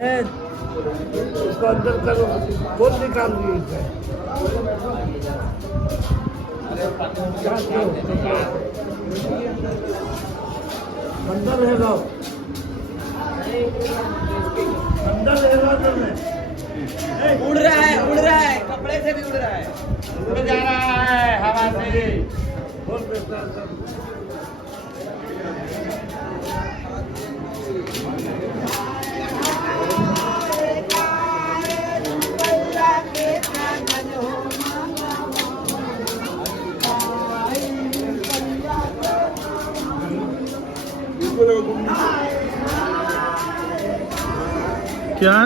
उसको अंदर करो, खोल निकाल दिए इसे। अंदर है लो, अंदर है लो तुमने। उड़ रहा है, कपड़े से भी उड़ रहा है, उड़ जा रहा है हवा से भी। खोल देता है सब। क्या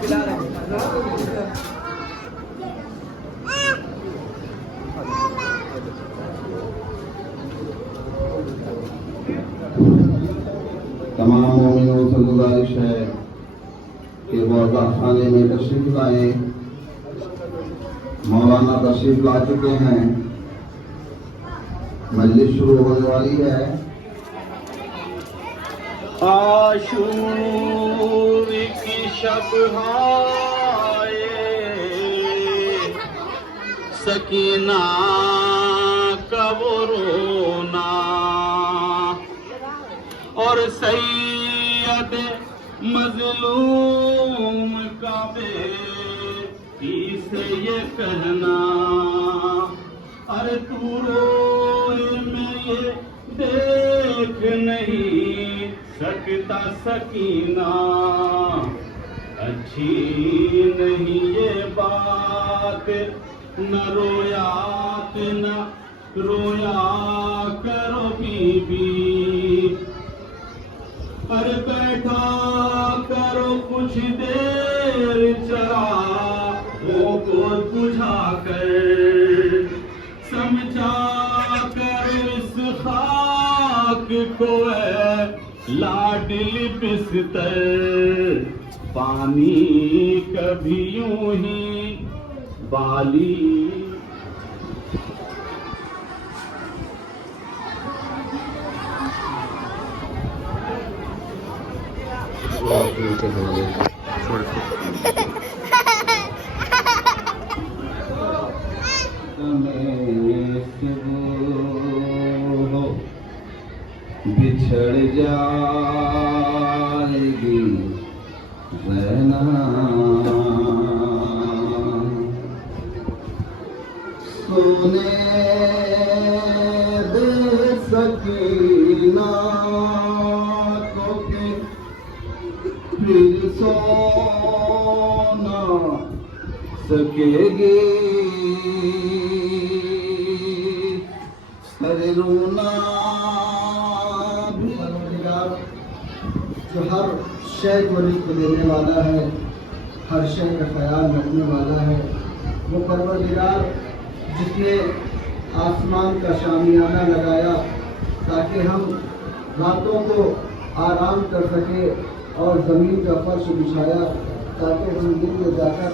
पिला रहे तमाम मोमिनों से गुजारिश है कि वो अज़ा खाने में तशरीफ लाए। मौलाना तशरीफ ला चुके हैं, मजलिस शुरू होने वाली है। आशूर की शब आए, सकीना का वो रोना और सैयद मजलूम का बेटी से ये कहना, अरे तू रोए मैं ये देख नहीं सकता सकीना, अच्छी नहीं ये बात, न रोया करो बीबी, अरे बैठा करो कुछ देर चरागों को बुझा कर, समझा करो इस खाक को लाडली बिस्तर, पानी कभी यूं ही बाली। बिछड़ जाएगी रहना, सोने दे सकीना को के फिर सो ना सकेगी, अरे रोना जो हर शय को रिज़्क़ देने वाला है, हर शय का ख्याल रखने वाला है, वो परवरदिगार जिसने आसमान का शामियाना लगाया ताकि हम रातों को आराम कर सके और ज़मीन का फर्श बिछाया ताकि हम दिन में जाकर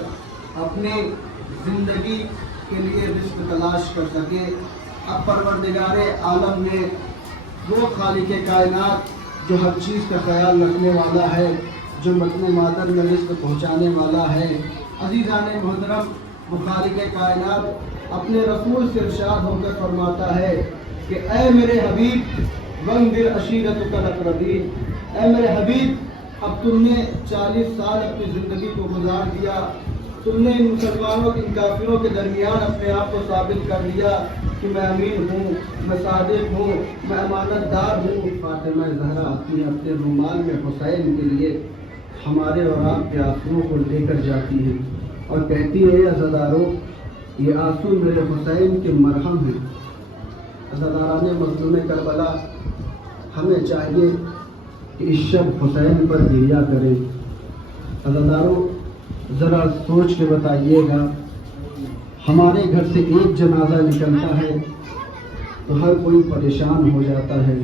अपने ज़िंदगी के लिए रिज़्क़ तलाश कर सके। अब परवरदिगारे आलम ने वो खालिक़े कायनात जो हर चीज़ का ख्याल रखने वाला है, जो मतने मादर में रिज़्क़ पहुँचाने वाला है, अज़ीज़ाने मुहतरम वो खालिक़े कायनात अपने रसूल से इरशाद होकर फरमाता है कि ऐ मेरे हबीब वंदिर अशीरतुकल अक़रबीन, ऐ मेरे हबीब अब तुमने 40 साल अपनी ज़िंदगी को गुजार दिया, तुमने इन मुसलमानों इन काफिरों के दरमियान अपने आप को साबित कर दिया कि मैं अमीन हूँ, मैं सादिक हूँ, मैं अमानतदार हूँ। फातिमा ज़हरा अपने अपने रुमाल में हुसैन के लिए हमारे और आपके आंसुओं को लेकर जाती है और कहती है अज़ादारों ये आंसू मेरे हुसैन के मरहम हैं। अज़ादाराने मज़लूम करबला हमें चाहिए कि इस शब हुसैन पर गिरिया करें। अज़ादारों ज़रा सोच के बताइएगा, हमारे घर से एक जनाजा निकलता है तो हर कोई परेशान हो जाता है।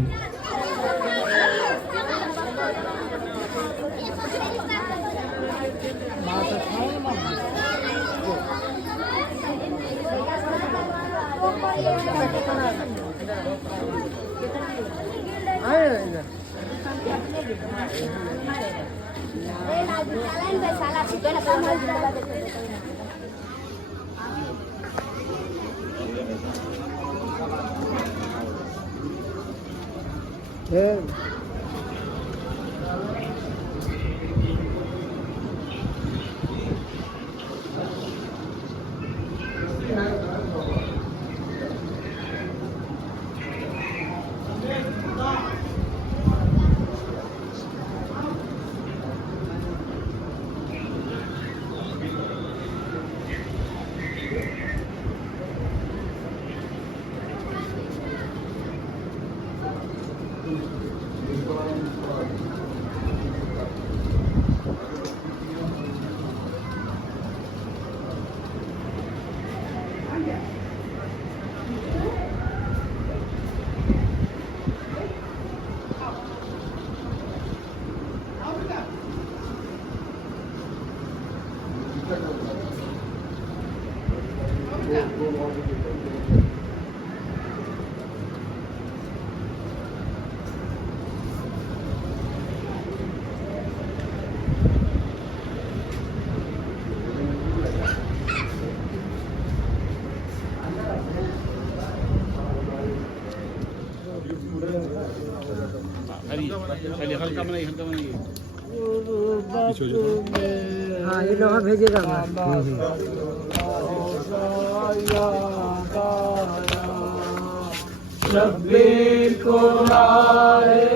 हल्का बनाइए हाँ ये लोग भेजेगा शब्बीर को आए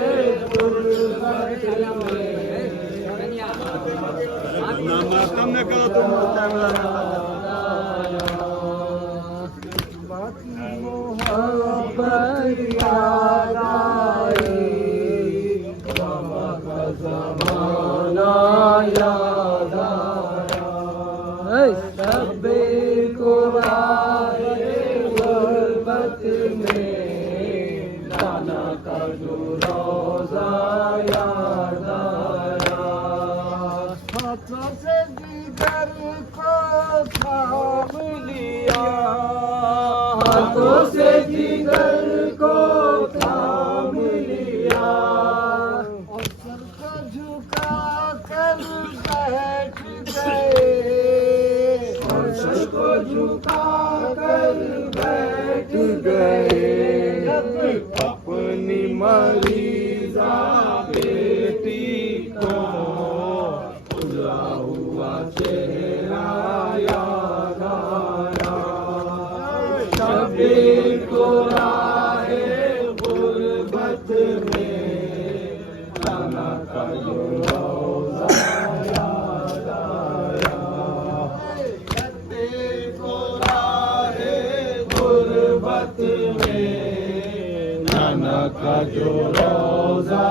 शब्बीर को आए गुरबत में नाना का जो रोज़ा याद आया हाथों से जिगर को थाम लिया हाथों से जिगर को थाम लिया और सर को झुका कर बैठ गए और सर को झुका कर बैठ गए अपनी मरीज़ा बेटी को खुला हुआ चेहरा याद आया शब्बीर को आए गुरबत में नाना का जो रोज़ा याद आया शब्बीर को आए गुरबत में नाना का जो रोज़ा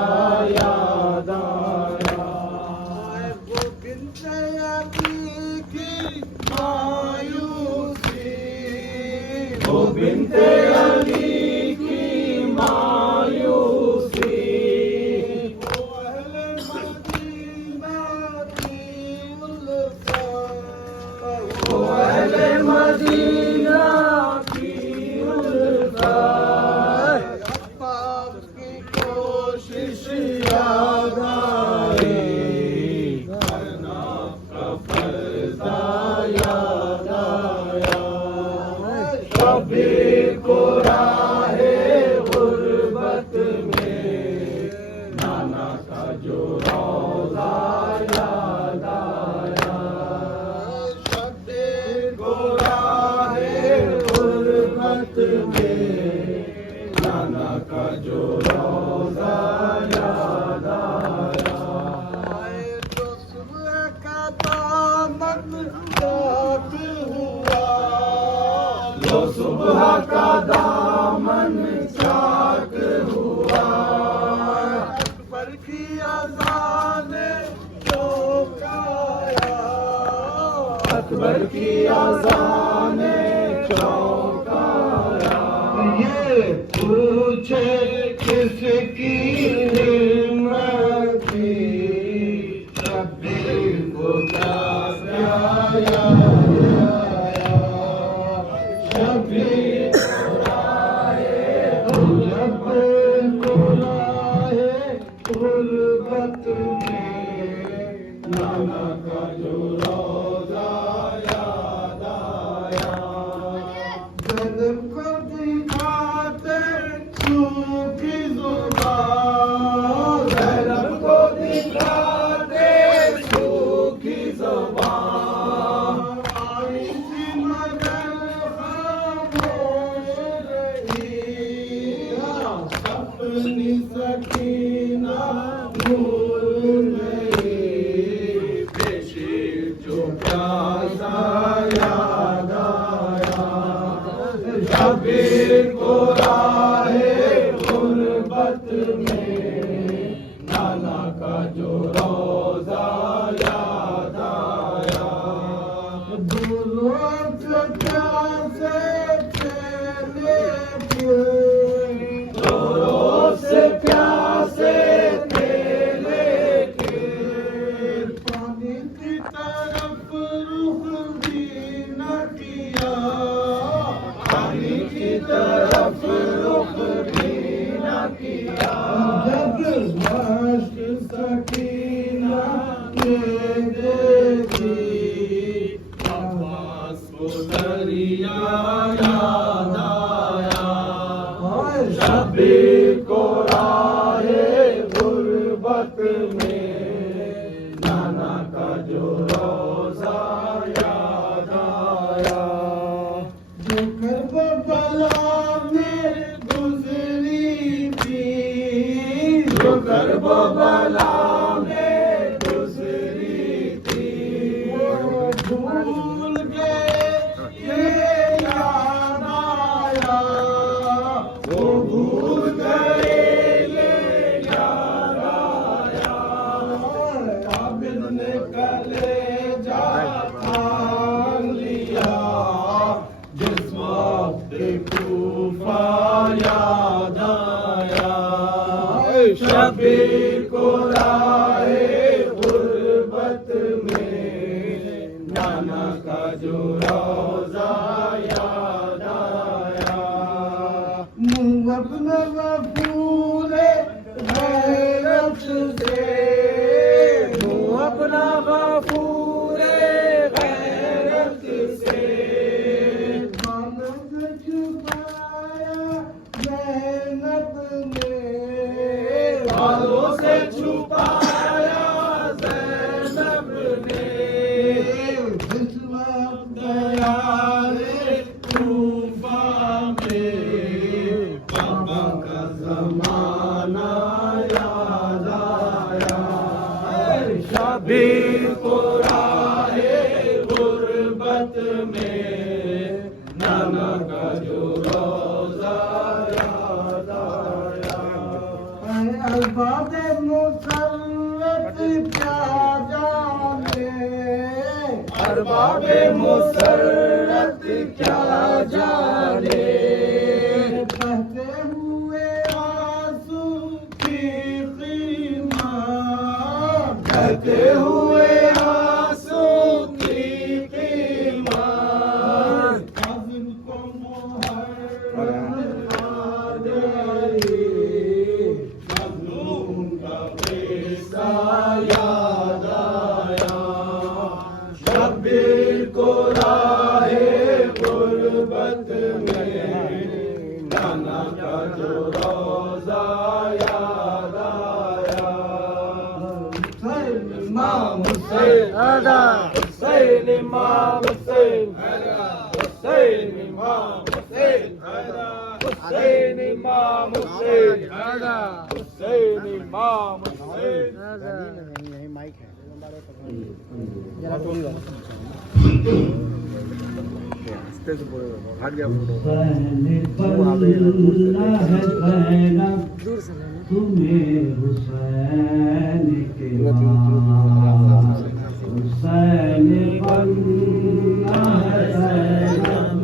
याद आया वो बिन्ते अली की मायूसी वो बिन्ते अली की मायूसी वो अहले मदीना की उल्फत वो अहले मदीना की उल्फत अब्बास की कोशिश याद आई करना का फर्जा याद आया शब्बीर को राहे गुरबत में नाना का जो रोज़ा याद आया शब्बीर को राहे गुरबत में नाना का जो रोज़ा याद आया जो सुबह का दामन चाक हुआ जो सुबह का दामन चाक हुआ अकबर की अज़ान चौंकाया अकबर की अज़ान चौंकाया ये पूछे किसकी हिम्मत थी शब्बीर को क्या याद आया शब्बीर को अपनी सकीना भूल गई, बेशिक जो प्यासा याद आया। शबीर को राहे गुरबत में नाना का जो रोजा याद आया। दुलोक प्यासे थे प्यासे थे पानी की तरफ रुख भी न किया, पानी की तरफ रुख भी न किया। जब मश्क सकीना ने देखी, अब्बास को दरिया याद आया। शबीर को राहे गुरबत में नाना का जो रोजा याद आया। जो करबला में गुजरी थी, जो करबला में गुजरी थी, वो भूल गए ये याद आया। वो भूल गए ये याद आया। आबिद ने कलेजा थाम लिया, जिस वक्त कूफा याद आया। शबीर को राहे गुरबत में नाना का जो रोजा याद आया। मुँह अपना गफूरे गैरत से, मुँह अपना गफूरे गैरत से, बालों से छुपाया ज़ैनब ने, बालों से छुपाया ज़ैनब ने। जिस वक्त गया रे कूफा में, बाबा का ज़माना याद आया। शबीर को राहे गुरबत में नाना का जो रोजा याद आया। अल्फाज़ मुसर्रत क्या जाने, अरबाब मुसर्रत क्या जाने। बहते हुए आंसू की कीमत, बहते हुए आंसू की कीमत। काज़िम को मुहर्रम याद आई, मज़लूम का क़िस्सा याद आया। शबीर को राहे गुरबत में नाना का जो रोजा याद आया। हुसैन इमाम हुसैन, हुसैन इमाम हुसैन, हुसैन इमाम हुसैन, हुसैन इमाम हुसैन, हुसैन इमाम हुसैन। तुम्हें हुसैन के बाद हुसैन बनना है ज़ैनब,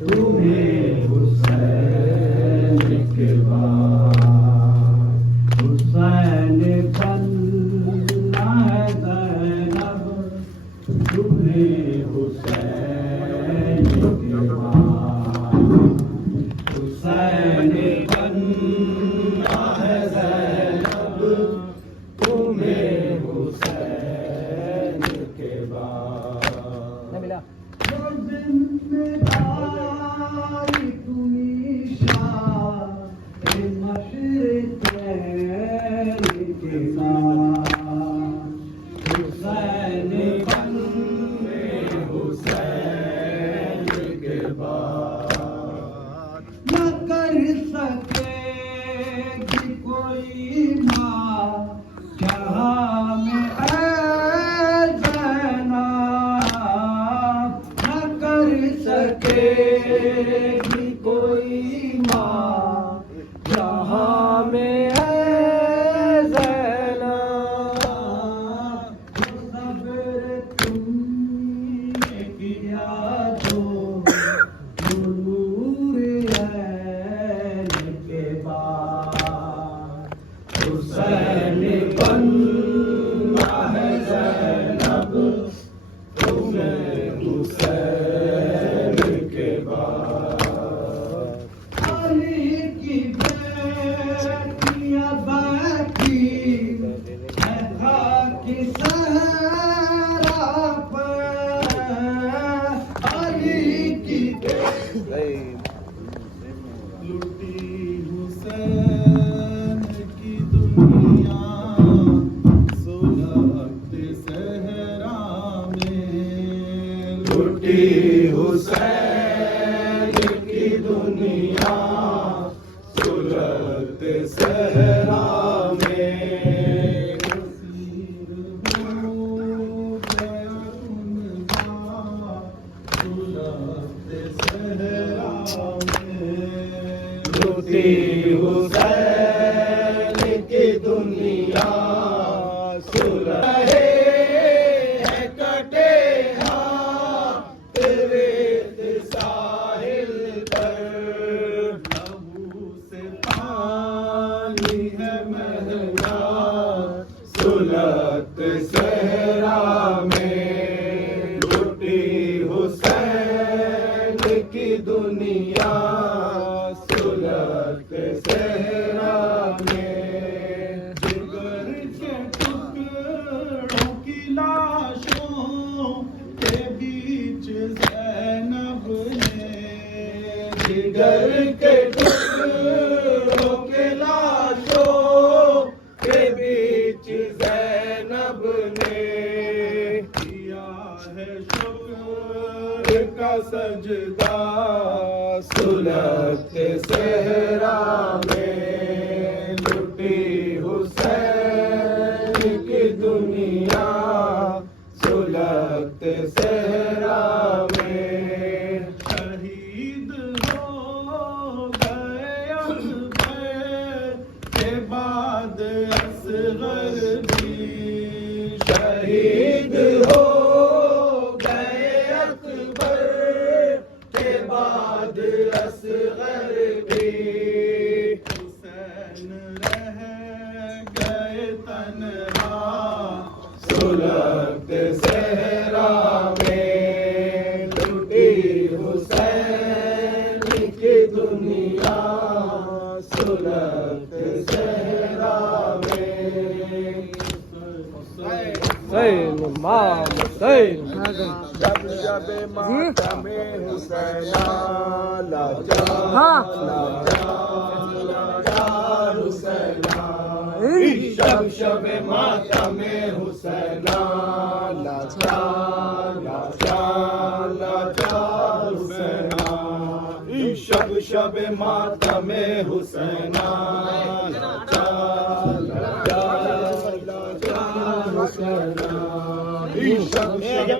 तुम्हें हुसैन के बाद हुसैन बनना है ज़ैनब, तुम्हें हुसैन के बाद हुसैन बनना है ज़ैनब, तुम्हें हुसैन के बाद। जो जिम्मेदारी तुम्ही शाह मशरिक़ैन के बाद हुसैन बनने हुसैन के बाद न कर सके सकेगी कोई माँ जहाँ में ज़ैनब न कर सकेगी कोई माँ जहाँ में ज़ैनब। सब्र तुमने किया जो नूर ऐन के बाद हुसैन बनना है ज़ैनब तुम्हें हुसैन के बाद। अली की बेटियां बैठी है खाकी सहरा पर। अली की लुटी हुसैन की दुनिया सुलगत सहरा में। लुटी हुसैन की दुनिया सुलगत सहरा में। नसीर हो गया उनका सुलगत सहरा में। लुटी हुसैन की दुनिया सुलह है कटे हाथ रेत साहिल पर। लहू से पानी है महंगा सुलगत सहरा में। लुटी हुसैन की दुनिया सुलगत सहरा में। जिगर के टुकड़ों की लाशों के बीच ज़ैनब ने। जिगर के टुकड़ों के लाशों के बीच ज़ैनब ने किया है शुक्र का सजदा सुलगत सहरा में। लुटी हुसैन की दुनिया सुलगत सहरा में। शहीद हो गए अकबर के बाद असगर भी। शहीद हो गए अकबर के बाद असगर भी। हुसैन रह गए तन्हा सुलगत सहरा में। लुटी हुसैन की दुनिया सुलगत सहरा में। जब जब मातम हुसैना लाचार हुसैना। शब शब मातम हुसैना लाचार हुसैना। शब शब मातम हुसैना लाचार हुसैना। शब शब